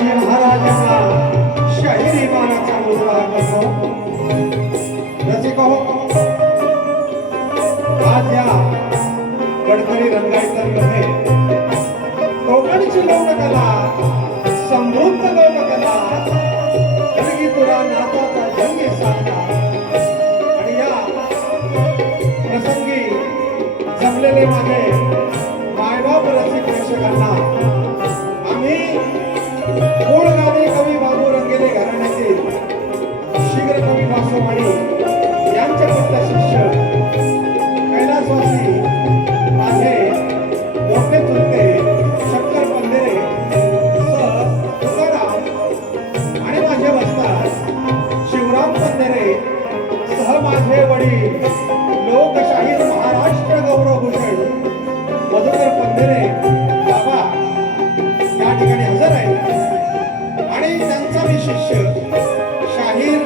शिवाजी महाराजांना शाहिरी मानाचा मुजरा करतो. रसिको, आज या गडकरी रंगायतमध्ये कोकणची लोककला, समृद्ध लोककला, कलगी तुरा नाचाचा जंगी साधना आणि या प्रसंगी जमलेले माझे मायबाप रसिक प्रेक्षकांना आम्ही मूळगावी कवी बाबू रंगेले घराण्यातील शीघ्र कवी वासोवाणी यांचे पुत्र शिष्य कैलासवासी माझे मोठे चुलते शंकर पंधेरे सर तुकाराम आणि माझे वस्ताद शिवराम पंधेरे सह माझे वडील लोकशाहीर महाराष्ट्र गौरवभूषण मधुकर पंधेरे बाबा या ठिकाणी हजर आहे. आणि त्यांचा मी शिष्य शाहीर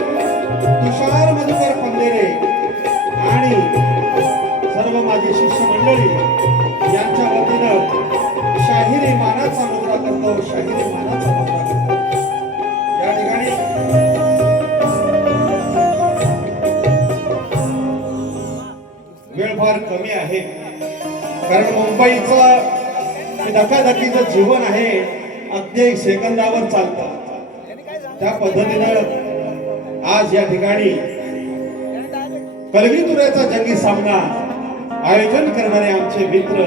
तुषार मधुकर पंधेरे आणि सर्व माझी शिष्य मंडळी यांच्या वतीनं शाहिरी मानाचा मुजरा करतो. शाहिरी मानाचा मुजरा करतो. या ठिकाणी वेळ फार कमी आहे, कारण मुंबईचं धकाधकीचं जीवन आहे, अगदी सेकंदावर चालतं. त्या पद्धतीनं आज या ठिकाणी कलगीतुऱ्याचा जंगी सामना आयोजन करणारे आमचे मित्र,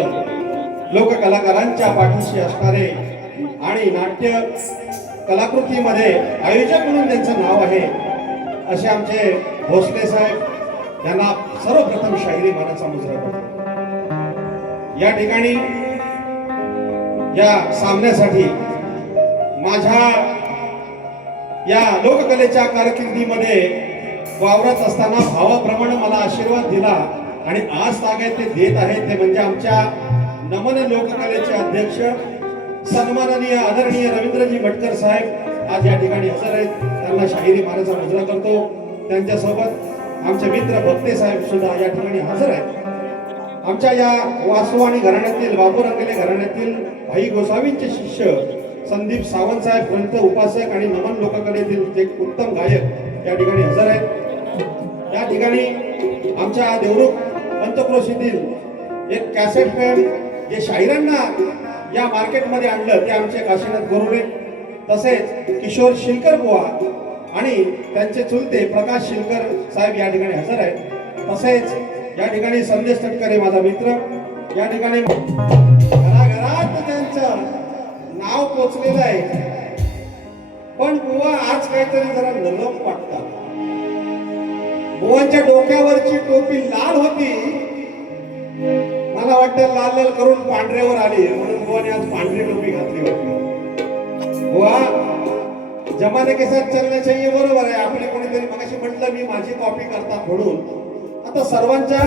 लोककलाकारांच्या पाठीशी असणारे आणि नाट्य कलाकृतीमध्ये आयोजक म्हणून त्यांचं नाव आहे असे आमचे भोसले साहेब यांना सर्वप्रथम शाहिरी मानाचा मुजरा करतो. या ठिकाणी या सामन्यासाठी माझ्या या लोककलेच्या कारकिर्दीमध्ये वावरत असताना भावाप्रमाणे मला आशीर्वाद दिला आणि आज तागायत ते देत आहेत ते म्हणजे आमच्या नमन लोककलेचे अध्यक्ष सन्माननीय आदरणीय रवींद्रजी भटकर साहेब आज या ठिकाणी हजर आहेत. त्यांना शाहिरी मानाचा मुजरा करतो. त्यांच्यासोबत आमचे मित्र भक्ते साहेब सुद्धा या ठिकाणी हजर आहेत. आमच्या या वासोवाणी घराण्यातील बाबू रंगेले घराण्यातील भाई गोसावींचे शिष्य संदीप सावंत साहेब ग्रंथ उपासक आणि नमन लोककलेतील एक उत्तम गायक या ठिकाणी हजर आहेत. या ठिकाणी आमच्या देवरुख पंचक्रोशीतील एक कॅसेट फॅन जे शाहिरांना या मार्केटमध्ये आणलं ते आमचे काशीनाथ गोरुडे, तसेच किशोर शिलकर बुवा आणि त्यांचे चुलते प्रकाश शिलकर साहेब या ठिकाणी हजर आहेत. तसेच या ठिकाणी संदेश तटकरे माझा मित्र या ठिकाणी घराघरात त्यांचं नाव पोचलेलं आहे. पण बुवा आज काहीतरी जरा नरम वाटतात. बुवांच्या डोक्यावरची टोपी लाल होती, मला वाटतं लाल लाल करून पांढऱ्यावर आली म्हणून बुवाने आज पांढरी टोपी घातली होती. बुवा जमाने के साथ चलना चाहिए, बरोबर आहे. आपले कोणीतरी मगाशी म्हटलं मी माझी कॉपी करतात म्हणून. आता सर्वांच्या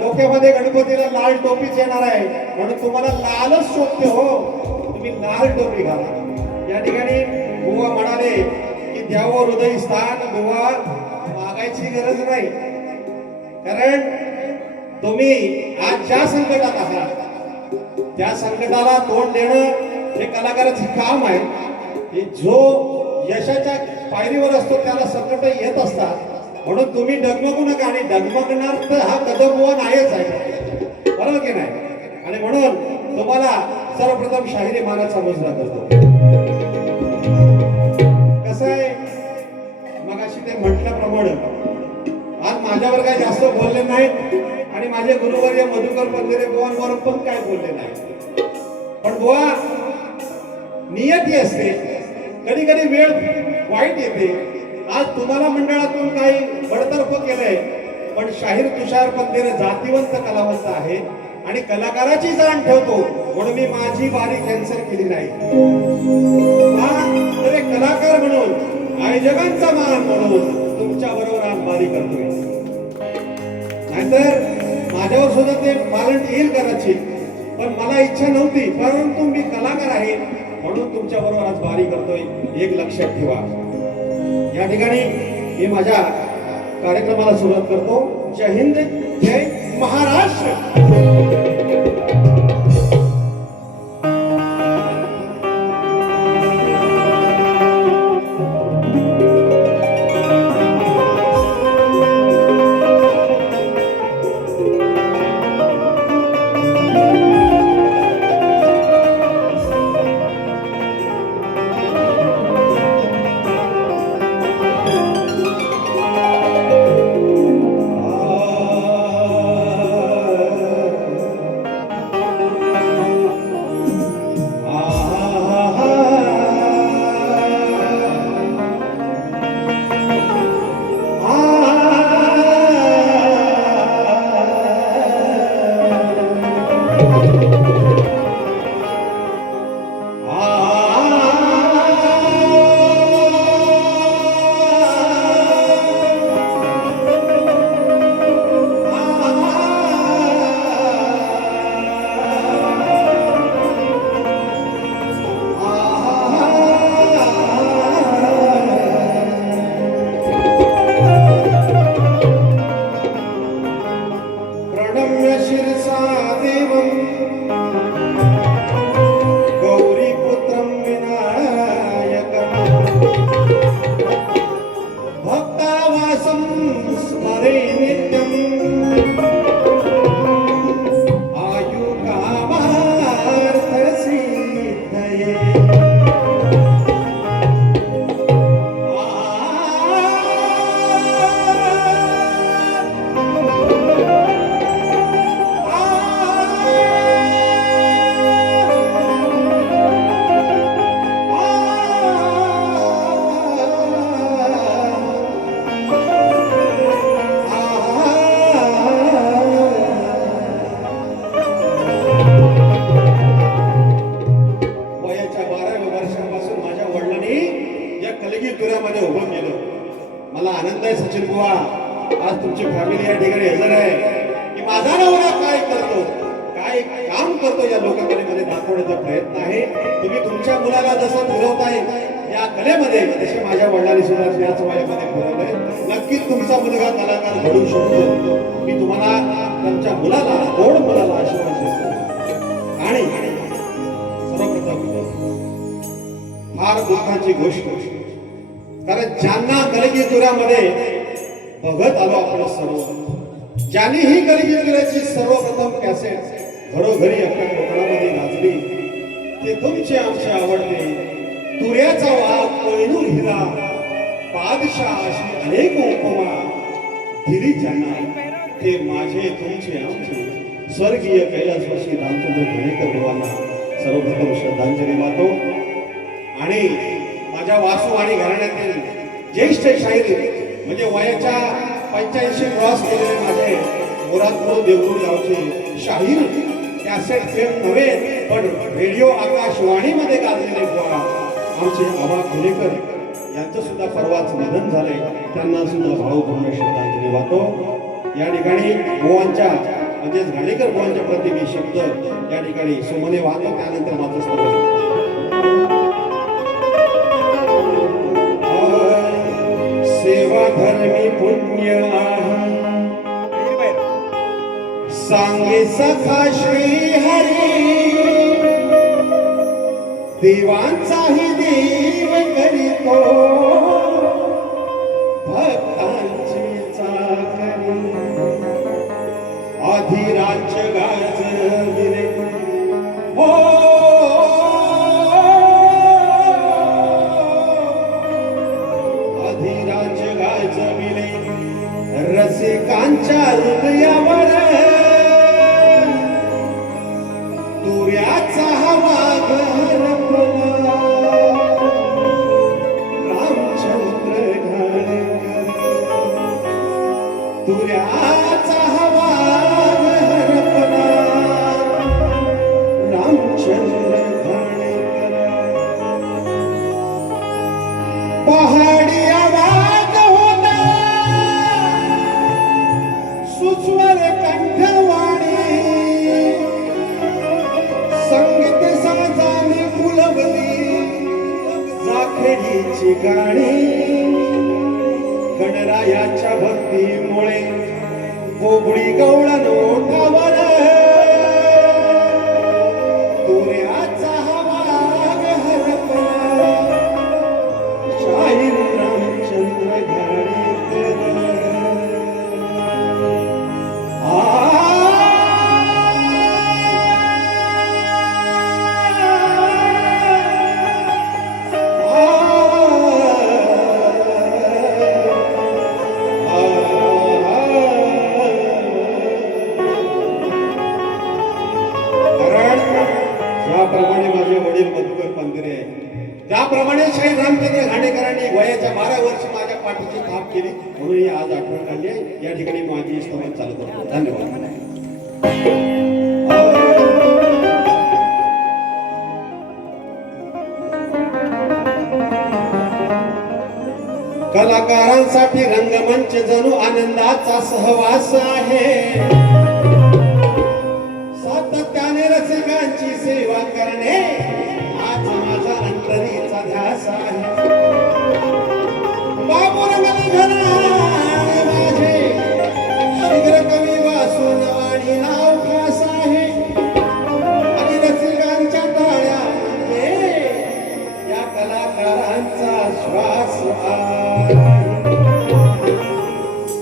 डोक्यामध्ये गणपतीला लाल टोपीच येणार आहे म्हणून तुम्हाला लालच शोधते हो, तुम्ही लाल टोपी घाला. या ठिकाणी बुवा म्हणाले की द्यावं हृदय स्थान. बुवा मागायची गरज नाही, कारण तुम्ही आज ज्या संकटात आहात त्या संकटाला तोंड देणं हे कलाकाराचे काम आहे. जो यशाच्या पायरीवर असतो त्याला संकट येत असतात, म्हणून तुम्ही डगमगू नका. आणि डगमगणार तर हा कदम बुवा नाहीच आहे, बरोबर की नाही. आणि म्हणून तुम्हाला सर्वप्रथम शाहिरी मानाचा मुजरा करतो. कसं आहे, मगाशी ते म्हटल्याप्रमाणे आज माझ्यावर काही जास्त बोलले नाहीत आणि माझे गुरुवर्य मधुकर पंधेरे बुवांवर पण काय बोलले नाही. पण बुवा नियती असते, कधी कधी वेळ वाईट येते. आज तुम्हाला मंडळातून काही बडतर्फ केलंय, पण शाहीर तुषार पंधेरे जातीवंत कलावंत आहे आणि कलाकाराची जाण ठेवतो म्हणून मी माझी बारी कॅन्सल केली नाही. तर एक कलाकार म्हणून आयोजकांचा मान म्हणून तुमच्या बरोबर आज बारी करतोय. नाहीतर माझ्यावर सुद्धा ते पालन येईल करायची, पण मला इच्छा नव्हती, परंतु मी कलाकार आहे म्हणून तुमच्या बरोबर आज बारी करतोय. एक लक्षात ठेवा. या ठिकाणी मी माझ्या कार्यक्रमाला सुरुवात करतो. जय हिंद, जय महाराष्ट्र. तुमची फॅमिली या ठिकाणी हजर आहे की माझा नवरा काय करतो, काय काम करतो या लोककलेमध्ये दाखवण्याचा प्रयत्न आहे. तुम्ही तुमच्या मुलाला जसं पुरवताय या कलेमध्ये तसे माझ्या वडिलांनी सुद्धा याच वयामध्ये पुरवलंय. नक्कीच तुमचा मुलगा कलाकार घडू शकतो. मी तुम्हाला तुमच्या मुलाला गोड मुलाला आशीर्वाद देतो. आणि सर्वप्रथम फार दुःखाची गोष्ट, कारण ज्यांना कलगीतुऱ्यामध्ये बघत आलो आपण सर्व, ज्यांनी ही कलगीतुऱ्याची सर्वप्रथम कॅसेट घरोघरी अख्ख्या कोकणामध्ये गाजली, ते तुमचे आमचे आवडते तुऱ्याचा वाघ कोहिनूर हिरा बादशाह अशी अनेक उपमा दिली ज्यांना, ते माझे तुमचे आमचे स्वर्गीय कैलासवासी रामचंद्र घाणेकर देवांना सर्वप्रथम श्रद्धांजली वाहतो. आणि माझ्या वासू आणि घराण्यातील ज्येष्ठ शाहीर म्हणजे वयाच्या 85 क्रॉस केलेले माझे मोरादपूर देवरूड गावचे शाहीर, कॅसेट फेम नव्हे पण रेडिओ आकाशवाणीमध्ये गाजलेले बुवा आमचे आबा खुलेकर यांचं सुद्धा परवाच निधन झाले. त्यांना सुद्धा भावपूर्ण श्रद्धांजली वाहतो. या ठिकाणी बुवांच्या म्हणजेच घाणेकर बुवांच्या प्रति मी शब्द या ठिकाणी सुमने वाहतो. त्यानंतर माझं स्तवन सेवा धर्मी पुण्य सांगे सखा श्री हरी, देवांचाही देव करीतो भक्तांची चाकरी, अधिराज्य गाजविले हो अधिराज्य गाजविले रसिकांच्या हृदयावर, तुऱ्याचा वाघ हरपला रामचंद्र घाणेकर, तुऱ्याचा वाघ हरपला रामचंद्र घाणेकर. पहाडी आवाज होता सुस्वर कंठवाणी, संगीत साजाने फुलवली जाखेडीची गाणी, गणरायाच्या भक्तीमुळे गोबडी गवळण ओठावर, तुऱ्याचा वाघ हरपला शाहीर रामचंद्र घाणेकर. ज्याप्रमाणे माझे वडील मधुकर पंधरे आहे, त्याप्रमाणे शाहीर रामचंद्र घाणेकरांनी वयाच्या 12 वर्ष माझ्या पाठीची थाप केली, म्हणून ही आज आठवण काढली आहे. या ठिकाणी माझी स्तवन चालू करतो. धन्यवाद. कलाकारांसाठी रंगमंच जणू आनंदाचा सहवास आहे, सातत्याने रसिकांची सेवा करणे आज माझा अंतरीचा ध्यास आहे. बाबूरंगाने घराणे माझे शीघ्र कवी वासून वाणी नाव खास आहे, आणि रसिकांच्या टाळ्यामध्ये या कलाकारांचा श्वास आहे.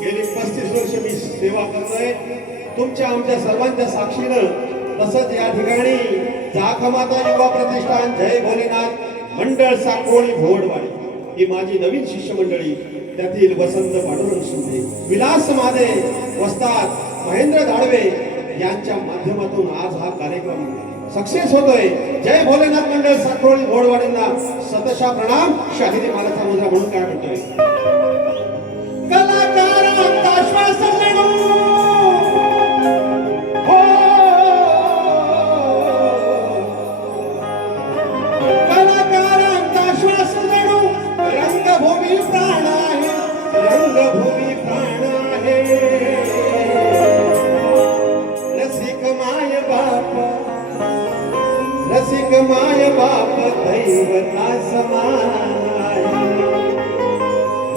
गेली 35 वर्ष मी सेवा करतोय तुमच्या आमच्या सर्वांच्या साक्षीनं. तसंच या ठिकाणी जाखमाता युवा प्रतिष्ठान जय भोलेनाथ मंडळ साकोळी भोडवाडी ही माझी नवीन शिष्य मंडळी, त्यातील वसंत पांडुरंग शिंदे, विलास मादे, वस्ताद महेंद्र धाडवे यांच्या माध्यमातून आज हा कार्यक्रम सक्सेस होतोय. जय भोलेनाथ मंडळ साकोळी भोडवाडींना सतशा प्रणाम. शाहिदी मालका मुद्रा म्हणून काय म्हणतोय, कलाकारांचा श्वास जणू हो, कलाकारांचा श्वास जणू रंगभूमी प्राण आहे, रंगभूमी प्राण आहे. रसिक माय बाप दैवता समान आहे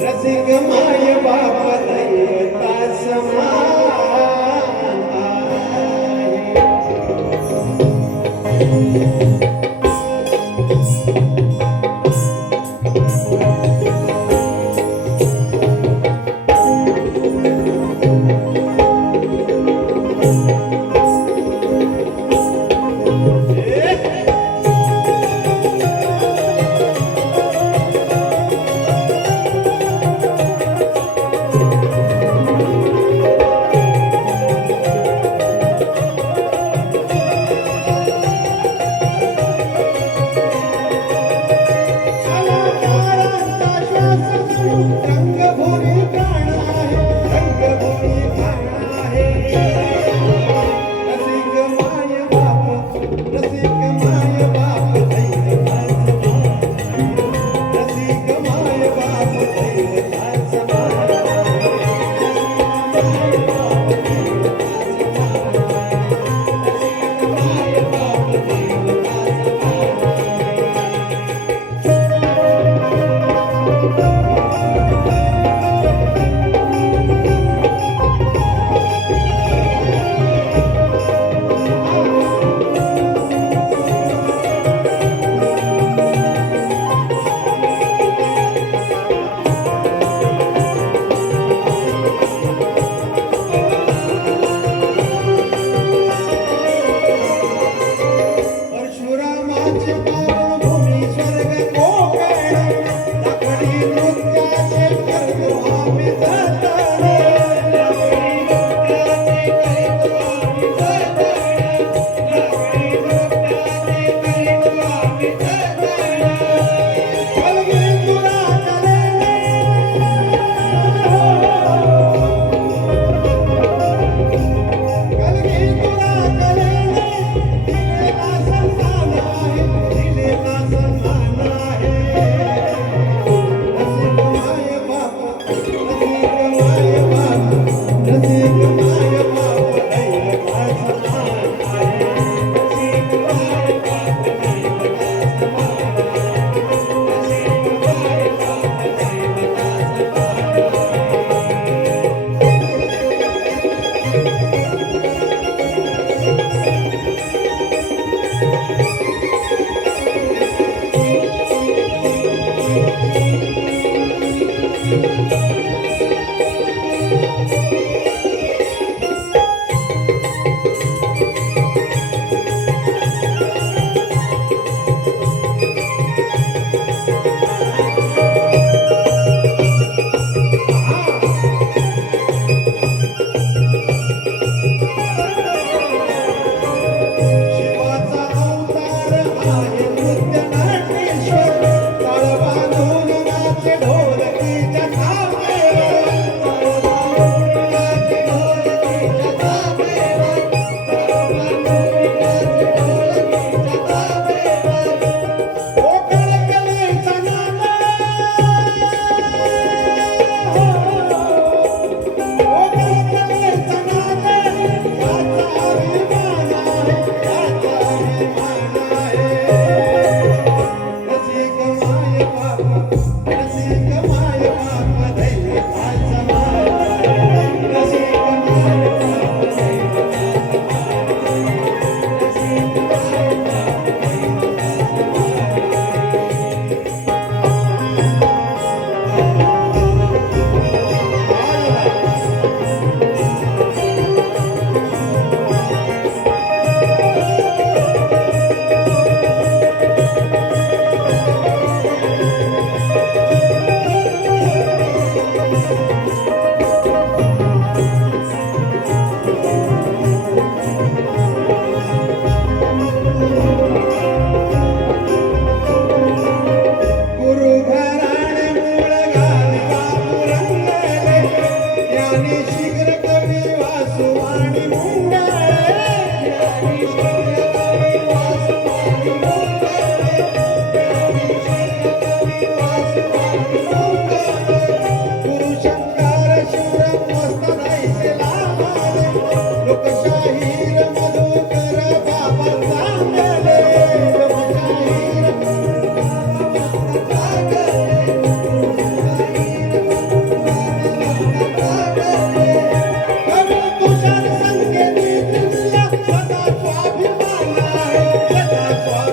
रसिक माय बाप दैवता समान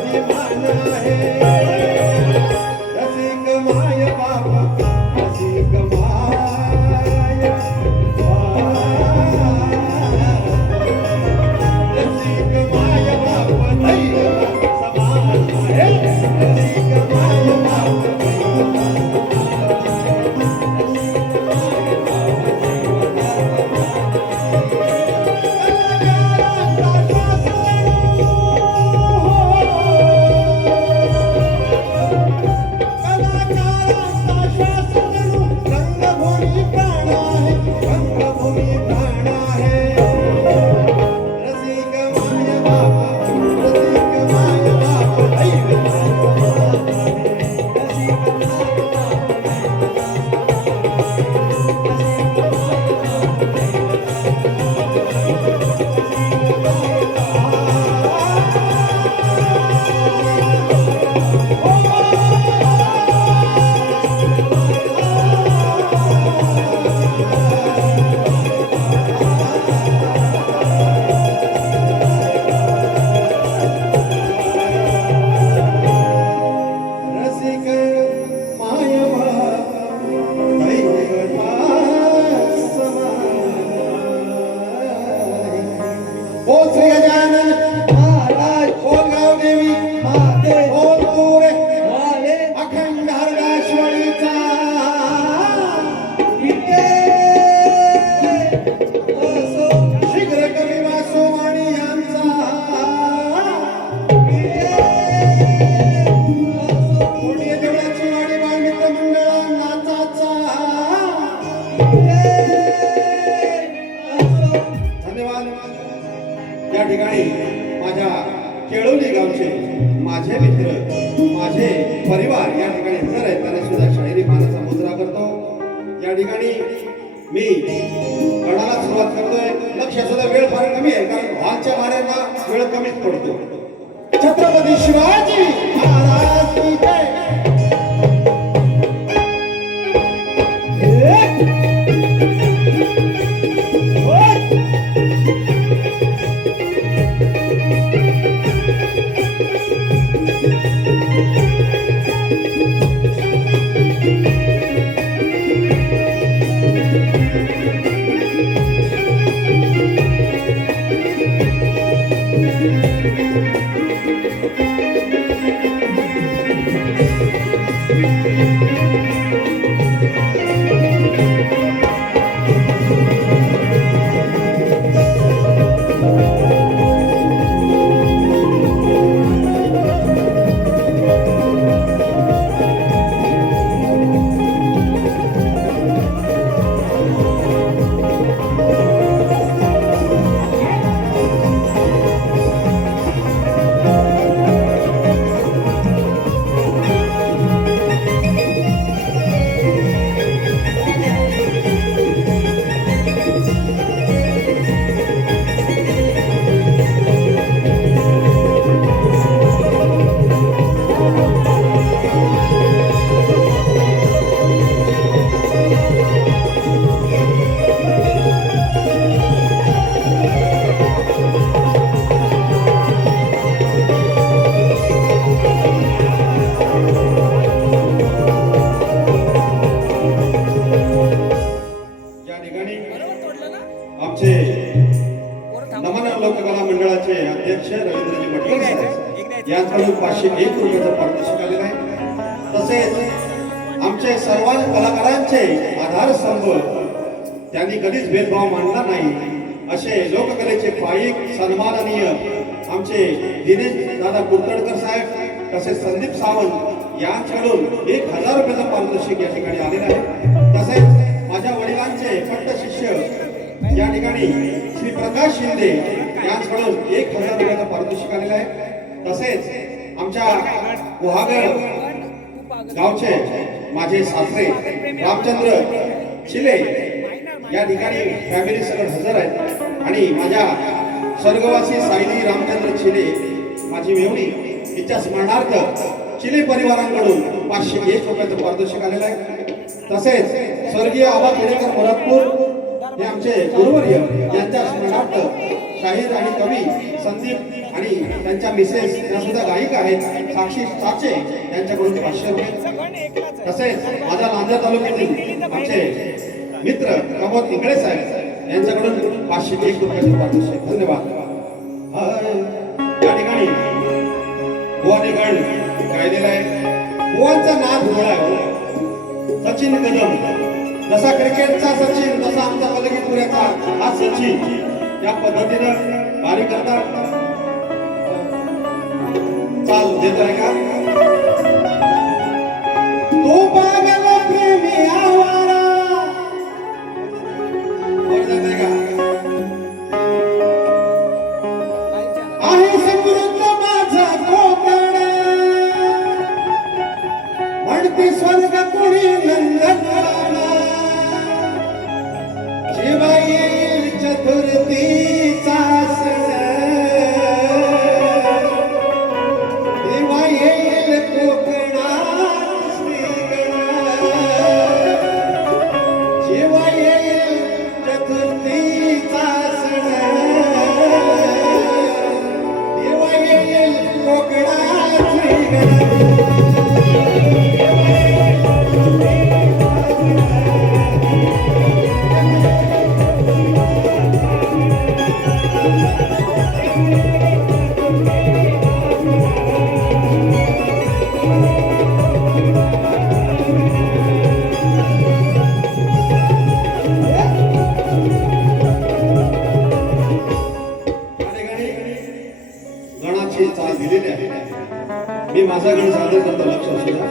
भूमी भान आहे रसिक माय बाप रसिक माय रसिक माय बाप दैव समान आहे रसिक माय बाप रंगभूमी प्राण आहे रंगभूमी प्राण आहे रसिक माय बाप रसिक माय बाप दैव समान आहे रसिक माय बाप रसिक माय बाप दैव समान बोल श्री गजानन महाराज बोल गावदेवी माते बोल पुरे वाले अखंड हरदाश्वरीचा शीघ्र कवी वासो वाणी यांचा कोणी देवळाची वाणी बाळमित्र मंडळा नाचाचा धन्यवाद या ठिकाणी माझ्या केळवली गावचे माझे मित्र माझे परिवार या ठिकाणी हजर आहेत त्यांना सुद्धा शाहिरी मानाचा मुद्रा करतो या ठिकाणी मी गणाला सुरुवात करतोय लक्ष सुद्धा वेळ फार कमी आहे कारण हॉलच्या भाड्यांना वेळ कमीच पडतो छत्रपती शिवाजी महाराज की जय आमचे नमन लोककला मंडळाचे अध्यक्ष रवींद्रजी पटेल साहेब यांच्याकडून 501 रुपयाचं पारितोषिक आलेलं आहे तसेच आमचे सर्व कलाकारांचे आधारस्तंभ त्यांनी कधीच भेदभाव मानला नाही असे लोककलेचे पायिक सन्माननीय आमचे दिनेश दादा कुलकर्णीकर साहेब तसेच संदीप सावंत यांच्याकडून 1000 रुपयाचं पारितोषिक या ठिकाणी आलेलं आहे तसेच माझ्या वडिलांचे पट्ट शिष्य या ठिकाणी श्री प्रकाश शिंदे यांच्याकडून 1000 रुपयाचं पारितोषिक आलेलं आहे तसेच आमच्या गुहागर गावचे माझे सासरे रामचंद्र चिले या ठिकाणी फॅमिली सगळं हजर आहेत आणि माझ्या स्वर्गवासी सायली रामचंद्र चिले माझी मेवणी हिच्या स्मरणार्थ चिले परिवारांकडून 501 रुपयाचं पारितोषिक आलेलं आहे तसेच स्वर्गीय आबा खेडेकर मुरादपूर हे आमचे गुरुवर्य यांच्या स्मरणार्थ शाहीर आणि कवी संदीप आणि त्यांच्या मिसेस त्या सुद्धा गायिका आहेत साक्षी साचे यांच्याकडून 500 रुपये. तसेच माझ्या लांजा तालुक्यातील आमचे मित्र प्रमोद इंगळे साहेब यांच्याकडून 501 रुपयाचे पारितोषिक. धन्यवाद. या ठिकाणी बुवाने गण गायलेला आहे. बुवांचा नाद घोळा आहे. सचिन कदम जसा क्रिकेटचा सचिन तसा आमचा पलगीपुऱ्याचा हा सचिन या पद्धतीनं बारी करतात. चाल देतोय का तो पागल प्रेमी आवारा वर जातोय का आहे समृद्ध माझा कोकण म्हणते स्वर्ग कोणी नंदनवाना जेव्हा येईल चतुर्थीचा सण तेव्हा येईल कोकणात श्रीगण जेव्हा येईल चतुर्थीचा सण तेव्हा येईल कोकणात श्रीगण. गणाची चाल दिलेली आहे. मी माझा गण सादर करतो. लक्ष असू द्या.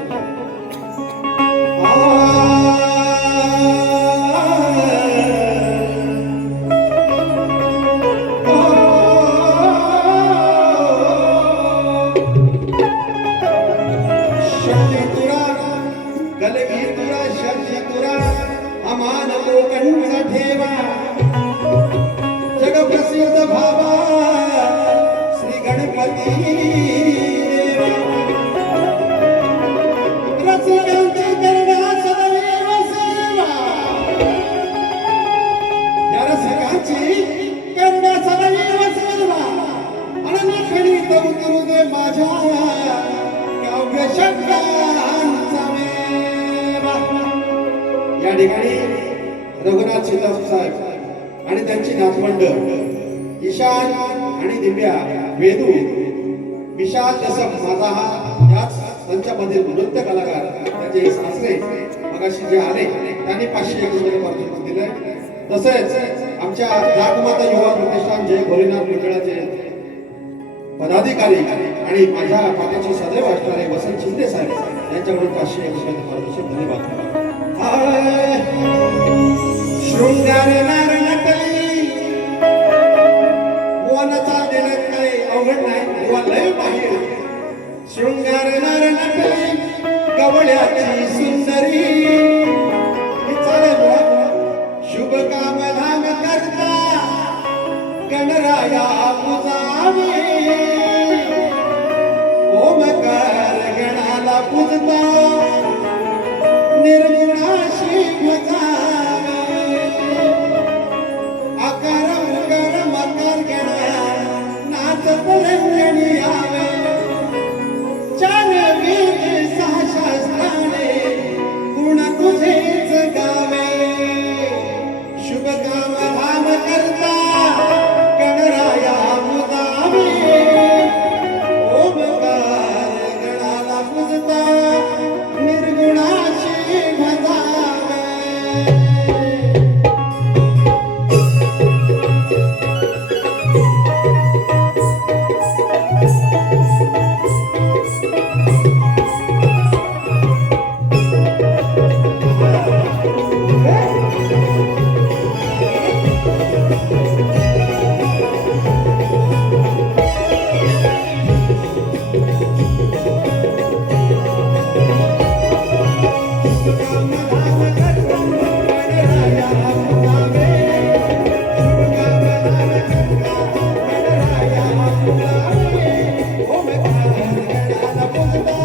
शक्ती तुरा गलगी तुरा शक्ती तुरा अमान कोकणचा ठेवा जग प्रसिद्ध भावा श्री गणपती देवा रचनांती करण्या सदैव सेवा या रसिकांची करण्या सदैव सेवा अनन्य खणीत उतरू दे माझ्या काव्य शब्दांचा मेवा. या ठिकाणी रघुनाथ शिल्लक साहेब आणि त्यांची नातवंड ईशान आणि दिव्या वेदू विशाल जसप माझा हा याच संचामधील नृत्य कलाकार त्याचे सासरे मगाशी जे आले त्यांनी 501 रुपये पारितोषिक दिले. तसेच आमच्या जागमाता युवा प्रतिष्ठान जय भोलेनाथ मंडळाचे पदाधिकारी आणि माझ्या पाठीची सदैव असणारे वसंत शिंदे साहेब यांच्याकडून 501 रुपये पारितोषिक. धन्यवाद. शृंगार नार नटली बुवांना चाल देण्यात काही अवघड नाही. बुवा लय बाहेर शृंगार नार नटली गवळ्याची सुंदरी चालेल बुवा. शुभ काम धाम करता गणराया पूजावे ओमकार गणाला पूजता निर्गुणाशी भजावे आकार उकार मकार गणा नाचत रंगणी यावे चार वेद सहा शास्त्राने गुण तुझेच गावे शुभ काम धाम करता गणराया मुदावे ओमकार गणाला पूजता निर्गुणाशी भजावे. Obrigado.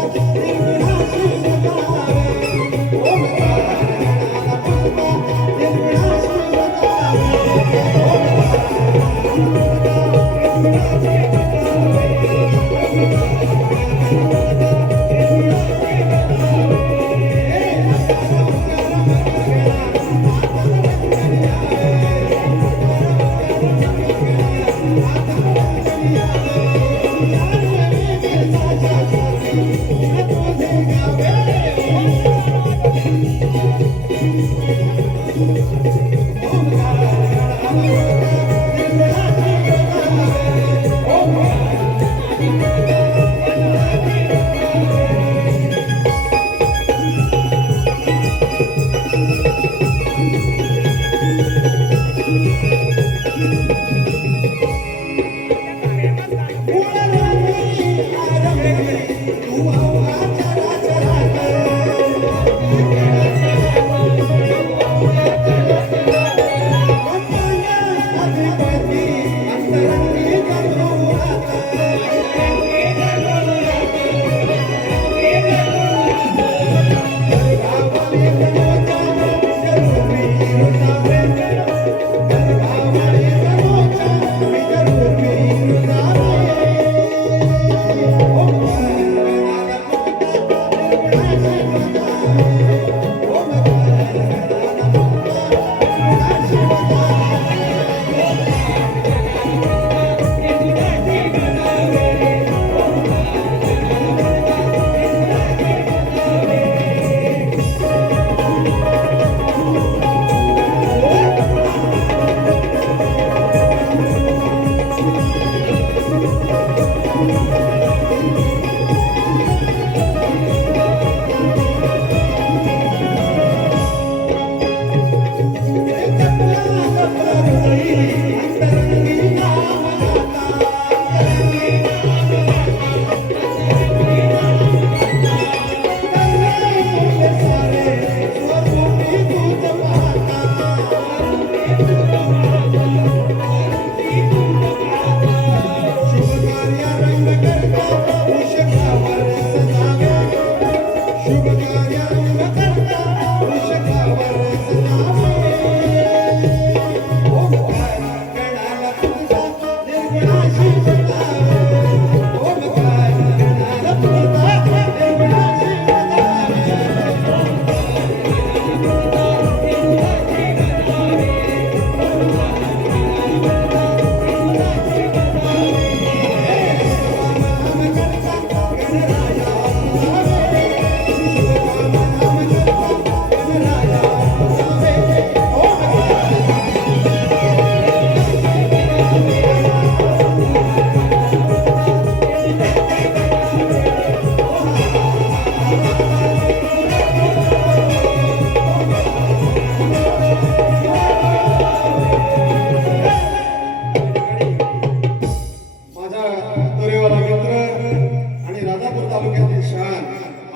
शान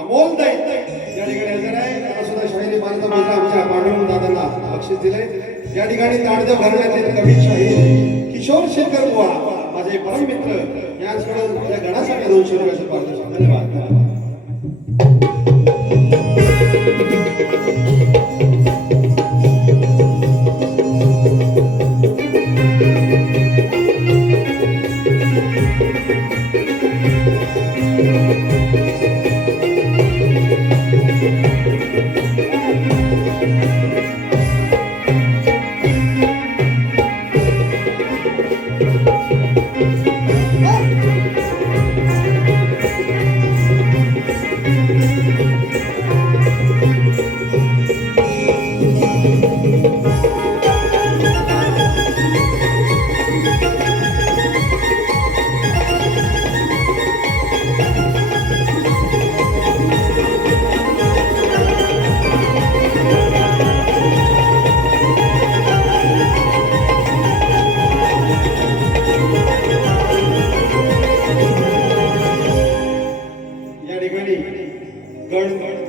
अमोल दैत या ठिकाणी हजर आहे. त्याला सुद्धा शाहिरी मानता मुलगा आमच्या पांडुरंग दादांना बक्षीस दिले. या ठिकाणी ताडदेव घराण्याचे कवी शाहीर किशोर शेखर बुवा माझे परम मित्र यांच्याकडे या गणासाठी 200 रुपयाचे पारितोषिक. धन्यवाद.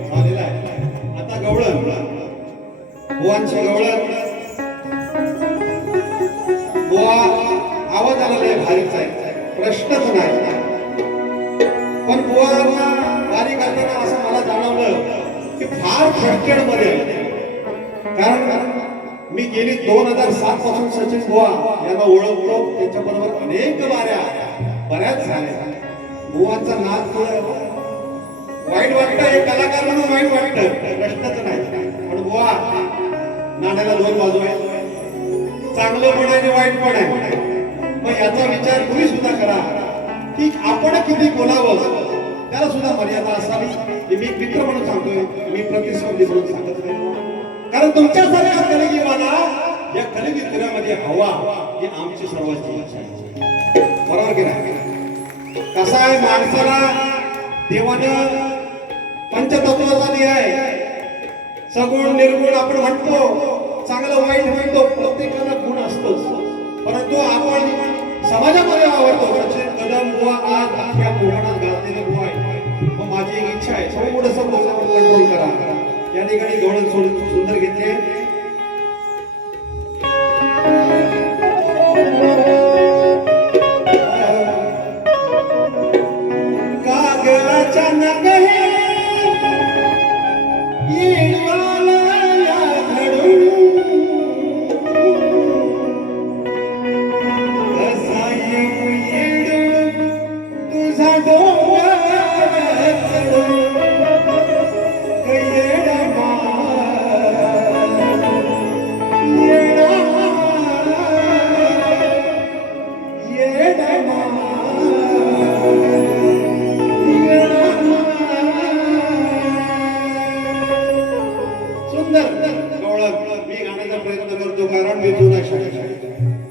झालेला आहे. आता गवळण बुवांची गवळण बुवा आवाज आलेला आहे भारीच आहे, प्रश्नच नाही. पण बुवांना वारी करताना असं मला जाणवलं की फार फ्रस्ट्रेट मध्ये कारण मी गेली 2007 पासून सचिन बुवा यांना ओळखतो. त्यांच्याबरोबर अनेक वाऱ्या बऱ्याच झाल्या. बुवांचा नाद वाईट वाटतं, एक कलाकार म्हणून वाईट वाटतं, प्रश्नच नाही. पण बुवा नाण्याला 2 बाजू आहेत, चांगलं पण आहे आणि वाईट पण आहे. मग याचा विचार तुम्ही सुद्धा करा की आपण किती बोलावं, त्याला सुद्धा मर्यादा असावी. हे मी मित्र म्हणून सांगतोय, मी प्रतिस्पर्धी म्हणून सांगत नाही. कारण तुमच्यासारख्या कलियुगाला या कलियुगामध्ये हवा ही आमची सर्वांची इच्छा आहे. बरोबर की नाही? कसा आहे, माणसाला देवानं पंचतत्वाचा न्याय सगुण निर्गुण आपण म्हणतो, चांगलं वाईट म्हणतो, प्रत्येकाला गुण असतोच. परंतु आपण समाजामध्ये वावरतो. सचिन कदम बुवा आज अख्ख्या कोकणात गाजलेले बुवा आहे. मग माझी एक इच्छा आहे, थोडंसं बोलण्यावर कंट्रोल करा. या ठिकाणी गवळण सुंदर घेतले. कागदाच्या नगहे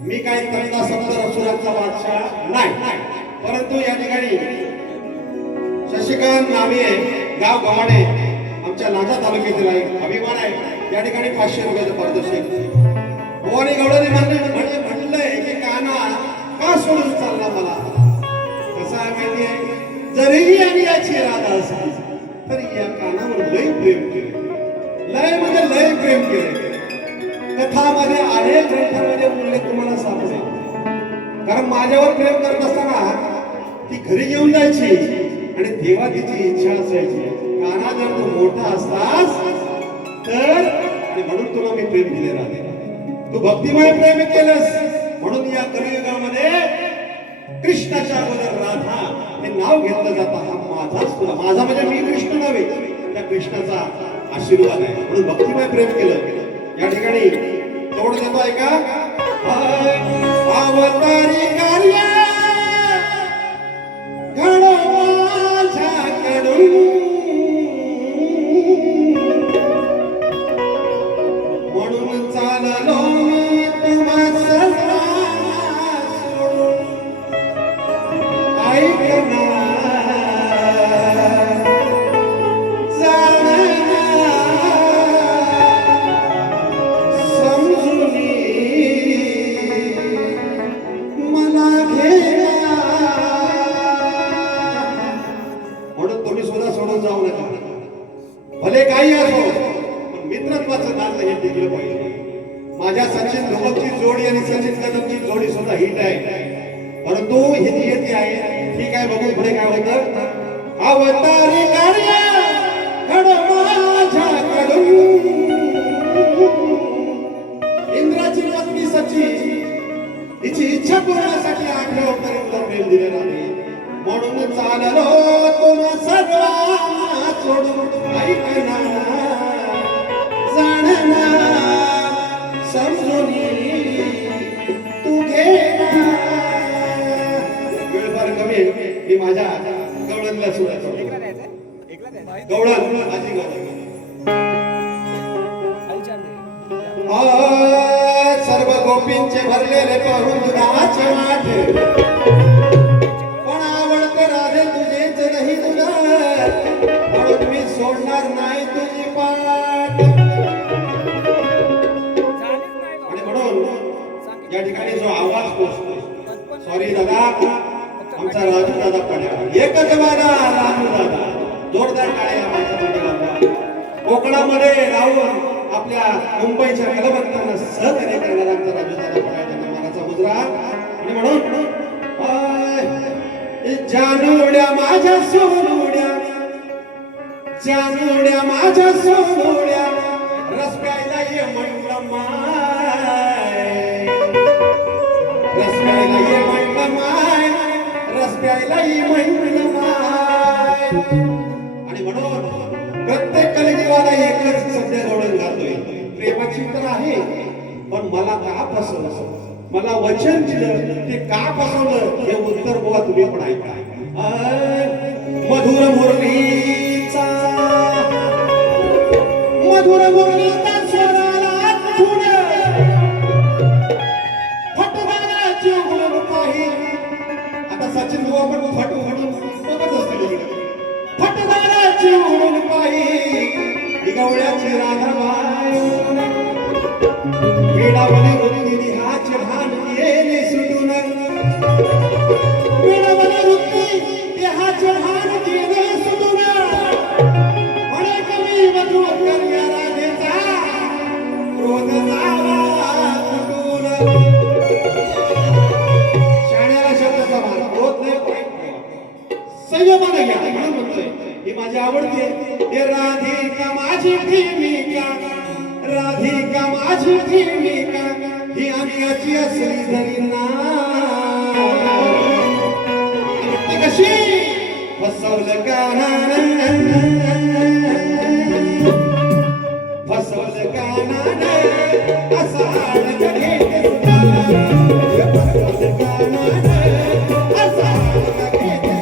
मी काही करता सत्तर असुरांचा बादशाह नाही. परंतु या ठिकाणी शशिकांत नामे गाव गव्हाणे आमच्या नाजा तालुक्यातील आहे, अभिमान आहे. या ठिकाणी 500 रुपयाचं पारितोषिक. भवानी गवळणी म्हणलंय की काना का सोडून चालला मला. कसं आहे माहितीये, जरीही आणि याची राधा असली तरी या कानावर लय प्रेम केले, लय म्हणजे लय प्रेम केले. कथामध्ये अनेक ग्रंथांमध्ये उल्लेख तुम्हाला सापडेल. कारण माझ्यावर प्रेम करत असताना ती घरी घेऊन जायची आणि तेव्हा तिची इच्छा असायची, काना जर तू मोठा असतास तर, आणि म्हणून तुला मी प्रेम दिले राहते. तू भक्तिमय प्रेम केलंस म्हणून या कलियुगामध्ये कृष्णाच्या अगोदर राधा हे नाव घेतलं जातं. हा माझाच तुला, माझा म्हणजे मी कृष्ण नव्हे, त्या कृष्णाचा आशीर्वाद आहे म्हणून भक्तिमय प्रेम केलं. या ठिकाणी तोड देतो ऐका. अवतारी कार्य घडो माझ्याकडून, म्हणून चाललो मी तुम्हा सर्वांना सोडून. ऐक ना मला घे सोडून जाऊ नका. भले काही असो पण मित्रत्वाचं नातं हे टिकलं पाहिजे. माझ्या सचिन धुमकची जोडी आणि सचिन कदमची जोडी सुद्धा हिट आहे, परंतु ही जी येते आहे ठीक आहे. बघू पुढे काय होतं. अवतारी कार्य घड माझ्याकडून इंद्राची पत्नी सची तिची इच्छा पूर्णासाठी 8 अवतारीला प्रेम दिले नाही, म्हणून चाललो तुम्हा सर्वांना सोडून. ऐकना जाणना समजून तू घेना. वेळ फार कमी आहे, मी माझ्या गवळणला सुरुवात करतो. गवळण माझी गवळण. सर्व गोपींचे भरलेले पाहून दुधाचे वाटे, पण आवडते राधे तुझेच नाही तुला, म्हणून मी सोडणार नाही तुझी पाठ. आणि म्हणून या ठिकाणी जो आवाज पोहोचतो, सॉरी दादा, आमचा राजू दादा पड्या एकच वादा. राजू दादा जोरदार टाळ्या माझ्यासाठी वाजवा. कोकणामध्ये राहून आपल्या मुंबईच्या कलावंतांना सहकार्य करणारा आमचा राजू दादा पड्या यांना मानाचा मुजरा. आणि म्हणून जानूड्या माझ्या सोनुड्या, जानूड्या माझ्या सोनुड्या, रस प्यायला ये म्हणलं माय, रस प्यायला ये म्हणलं माय, रस प्यायला ये म्हणलं माय. आणि म्हणून प्रत्येक कलिजीवाला एकच सध्या जोडून घालतोय. प्रेमाची तर आहे, पण मला का फसवलं, मला वचन दिलं ते का फसवलं, हे उत्तर बुवा तुम्ही पण ऐका. मधुर मुरलीचा, मधुर मुरलीचा स्वराला कुठून फटकाराची उघडून पाही. आता सचिन बुवा पण फट उघडून बघत असतील. फटकाराची उघडून पाही गवळ्याची राधाबाई, वेडावली रुक्मिणी हाचे भान गेले सुटून, वेडावली रुक्मिणी हाचे भान गेले सुटून. म्हणे कमी वधू कन्या राधेचा क्रोध जावा तुटून. शाण्याला शब्दाचा भार क्रोध नाही, संयमाने घ्या. म्हणून म्हणतोय ही माझी आवडती आहे. राधिका माझी प्रेमिका, राधिका माझी प्रेमिका, ही आम्ही असली जरी ना कशी फसवलं कानानं, फसवलं कानानं असा घेते फसवलं कानानं असा घेते.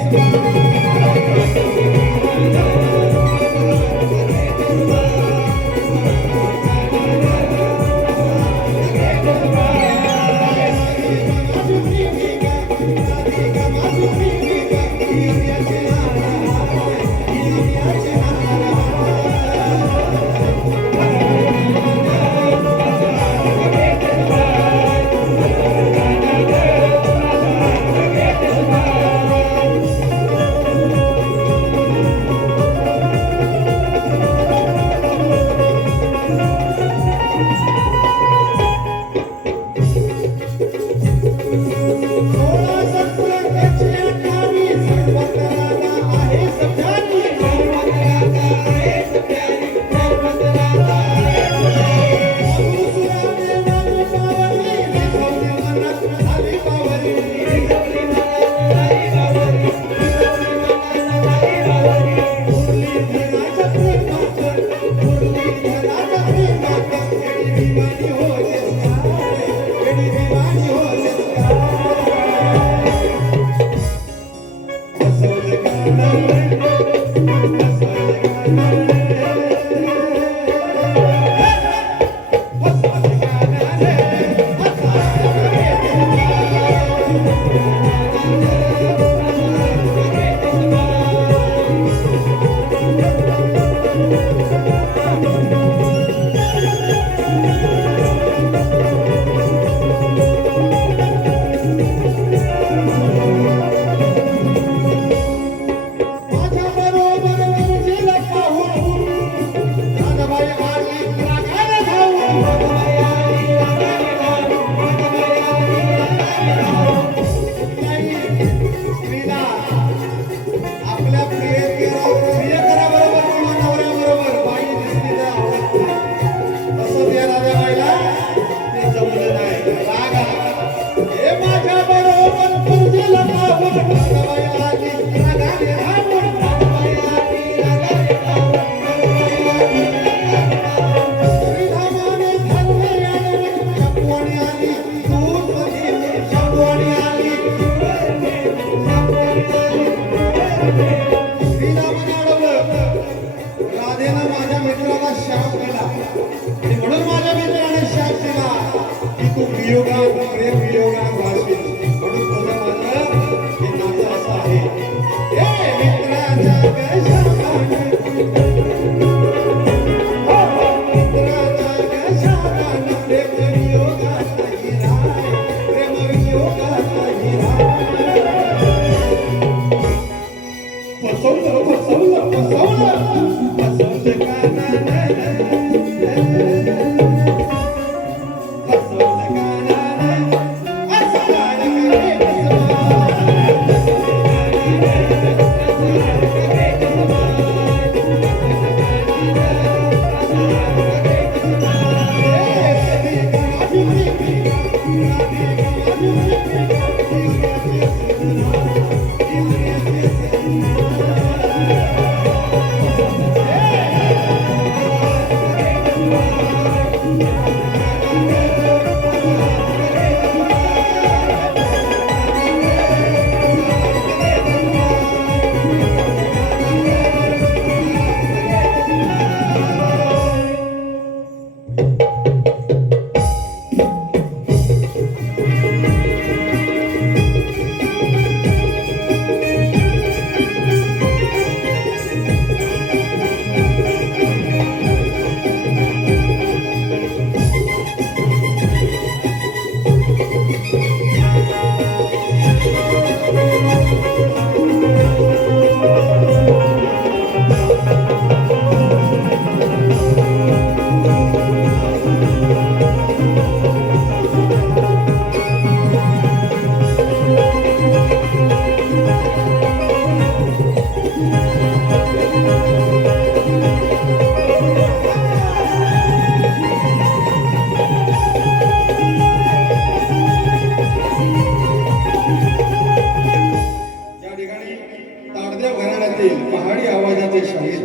पहाडी आवाजाचे शाहीर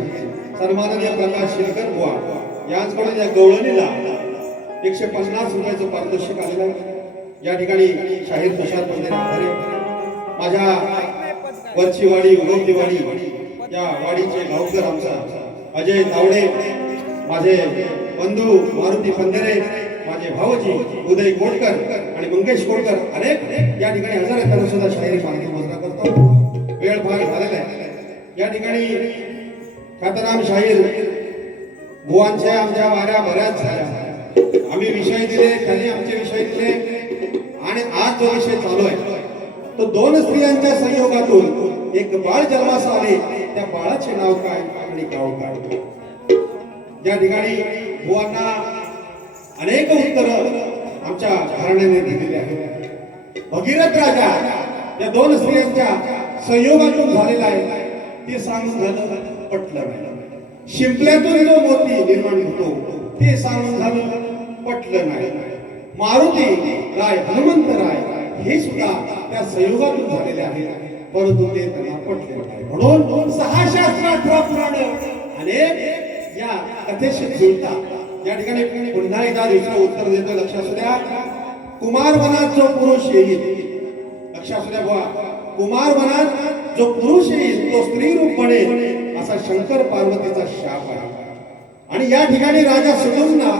सन्माननीय प्रकाश शिरकर बुवा यांच्याकडून या गवळणीला 150 रुपयाचं पारितोषिक आलेलं आहे. या ठिकाणी शाहीर तुषार पंधरे आभारी, माझ्या वरची वाडी उगवती वाडी या वाडीचे गावकर आमचा अजय तावडे, माझे बंधू मारुती पंधरे, माझे भाऊजी उदय कोटकर आणि मंगेश कोटकर अनेक या ठिकाणी हजर आहेत. त्यांना सुद्धा शाहिरी मार्ग मुजरा करतो. वेळ फार झालेला आहे. या ठिकाणी ख्यातनाम शाहीर बुवांच्या आमच्या वाऱ्या बऱ्याच झाल्या. आम्ही विषय दिले, त्यांनी आमचे विषय दिले आणि आज जो विषय चालू आहे तो दोन स्त्रियांच्या संयोगातून एक बाळ जन्मास आले. त्या बाळाचे नाव काय आणि गाव काय? या ठिकाणी बुवांना अनेक उत्तर आमच्या घराण्याने दिलेली आहेत. भगीरथ राजा या दोन स्त्रियांच्या संयोगातून झालेला आहे ते सांगून झालं पटलं नाही. शिंपल्यातून जो मोती निर्माण होतो ते सांगून झालं पटलं नाही. मारुती राय, हनुमंत राय हे सुद्धा त्या संयोगातून झालेले आहे, परंतु ते त्यांना पटले नाही. म्हणून 6 शास्त्र 18 पुराण अनेक या कथेशी जुळतात. या ठिकाणी पुन्हा एकदा दुसरं उत्तर देतो, लक्ष असू द्या. कुमार वनात जो पुरुष येईल, लक्ष असू द्या बुवा, कुमार वनात जो पुरुष येईल तो स्त्री रूप बनेल असा शंकर पार्वतीचा शाप आहे. आणि या ठिकाणी राजा सुदुम्ना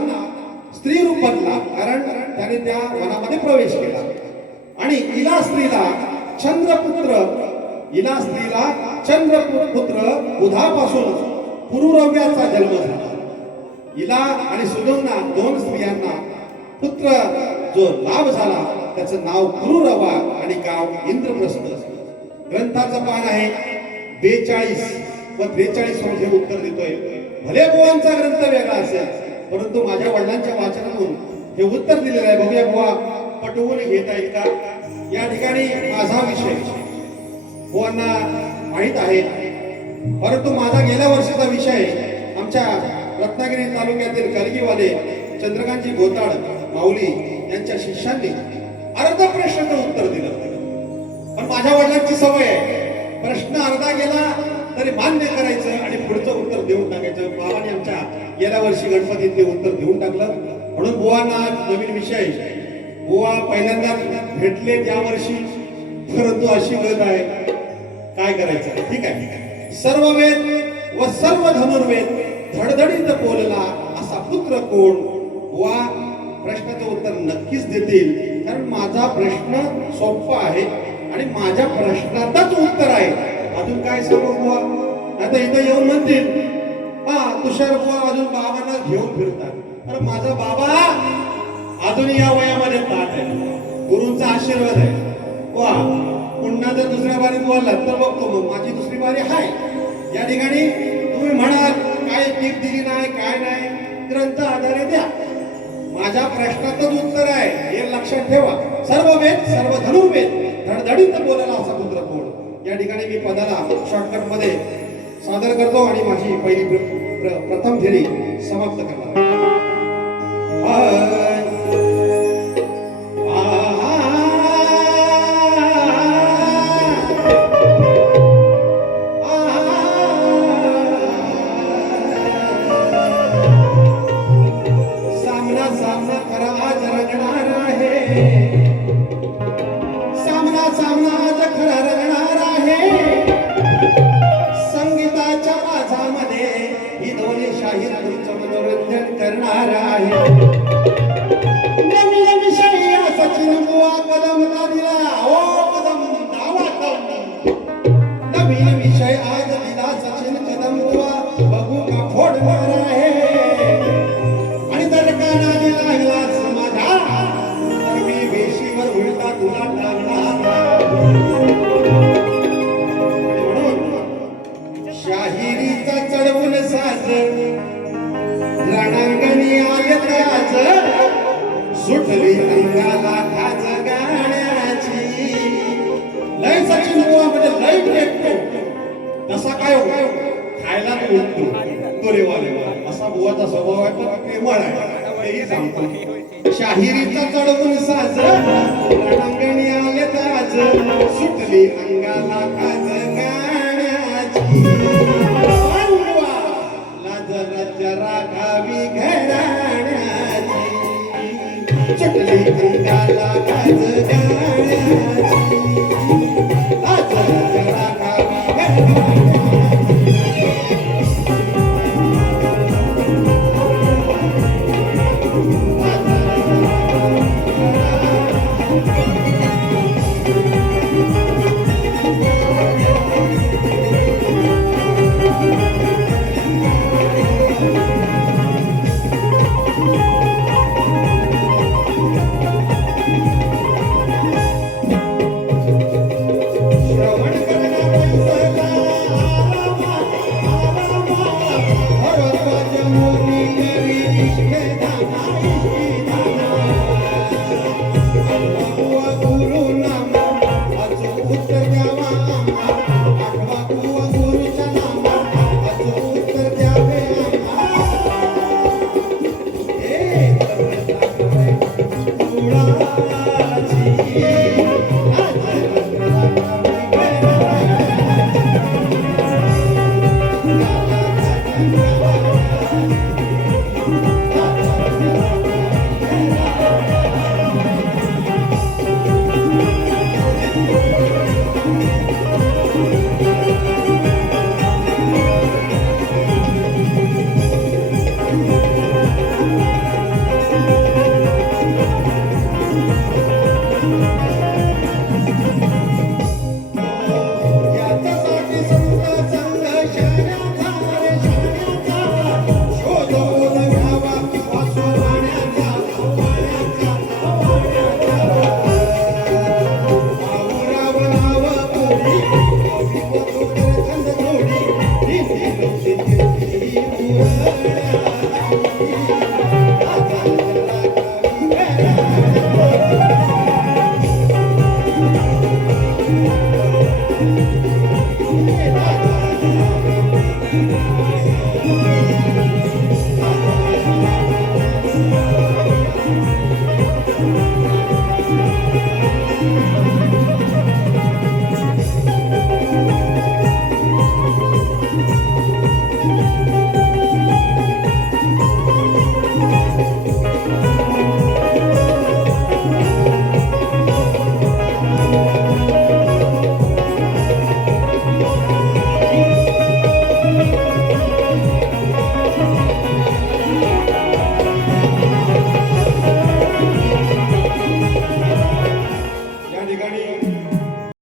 स्त्री रूप बनला, कारण त्याने त्या वनामध्ये प्रवेश केला. आणि इला स्त्रीला चंद्रपुत्र बुधापासून पुरुरव्याचा जन्म झाला. इला आणि सुदुम्ना दोन स्त्रियांना पुत्र जो लाभ झाला त्याचं नाव पुरुरवा आणि गाव इंद्रप्रस्थ. ग्रंथाचं पान आहे 42 व 43 मध्ये उत्तर देतोय. भले बुवांचा ग्रंथ वेगळा असेल, परंतु माझ्या वडिलांच्या वाचनातून हे उत्तर दिलेलं आहे. बघूया बुवा पटवून घेता येईल का? या ठिकाणी माझा विषय बुवांना माहित आहे, परंतु माझा गेल्या वर्षीचा विषय आमच्या रत्नागिरी तालुक्यातील कलगीवाले चंद्रकांतजी गोताळ माऊली यांच्या शिष्यांनी अर्ध प्रश्नाचं उत्तर दिलं. पण माझ्या वडिलांची सवय आहे, प्रश्न अर्धा गेला तरी मान्य करायचं आणि पुढचं उत्तर देऊन टाकायचं. बाबांनी आमच्या गेल्या वर्षी गणपतीत ते उत्तर देऊन टाकलं. म्हणून बुवांना नवीन विषय, बुवा पहिल्यांदा भेटले त्या वर्षी, परंतु अशी गत आहे, काय करायचं? ठीक आहे. सर्व वेद व सर्व धनुर्वेद धडधडीत बोलला असा पुत्र कोण? बुवा प्रश्नाचं उत्तर नक्कीच देतील, कारण माझा प्रश्न सोपा आहे आणि माझ्या प्रश्नातच उत्तर आहे. अजून काय सांगू बुवा? आता इथं येऊन म्हणतील तुषार बुवा अजून बाबांना घेऊन फिरतात. अरे माझा बाबा अजून या वयामध्ये ताट आहे, गुरूंचा आशीर्वाद आहे. वा पुन्हा जर दुसऱ्या बारीत बोललात तर बघतो, मग माझी दुसरी बारी आहे. या ठिकाणी तुम्ही ग्रंथ आधारे द्या. माझ्या प्रश्नातच उत्तर आहे हे लक्षात ठेवा. सर्व वेद सर्व धनुर्वेद धडधडीत बोलायला असा पुत्र कोण. या ठिकाणी मी पदाला शॉर्टकट मध्ये सादर करतो आणि माझी पहिली प्रथम फेरी समाप्त करणार. मनोरंजन करणार आहे. नवीन विषय सचिन बुवा कदम दिला ओ कदम नवीन विषय आज दिला सचिन कदम बुवा बघू का फोडणार आहे. आणि जर का नादी लागलाच माझा तर मी वेशीवर उलटा तुला टाकणार. म्हणून शाहिरीचा चढवून साज रणांगणी आयताच सुटली अंगाला खाज गाण्याची. लय सचिन बुवा म्हणजे लय भेटतो तसा काय खायला उठतो तो रेवालेवा असा बुवाचा स्वभाव आहे. प्रेमळ आहे हेही सांगतो. शाहिरीचा चढवून साज रणांगणी आयताच सुटली अंगाला खाज गाण्याची. राखावी घराण्याची सुटली अंगाला खाज गाण्याची. राखावी घराण्याची.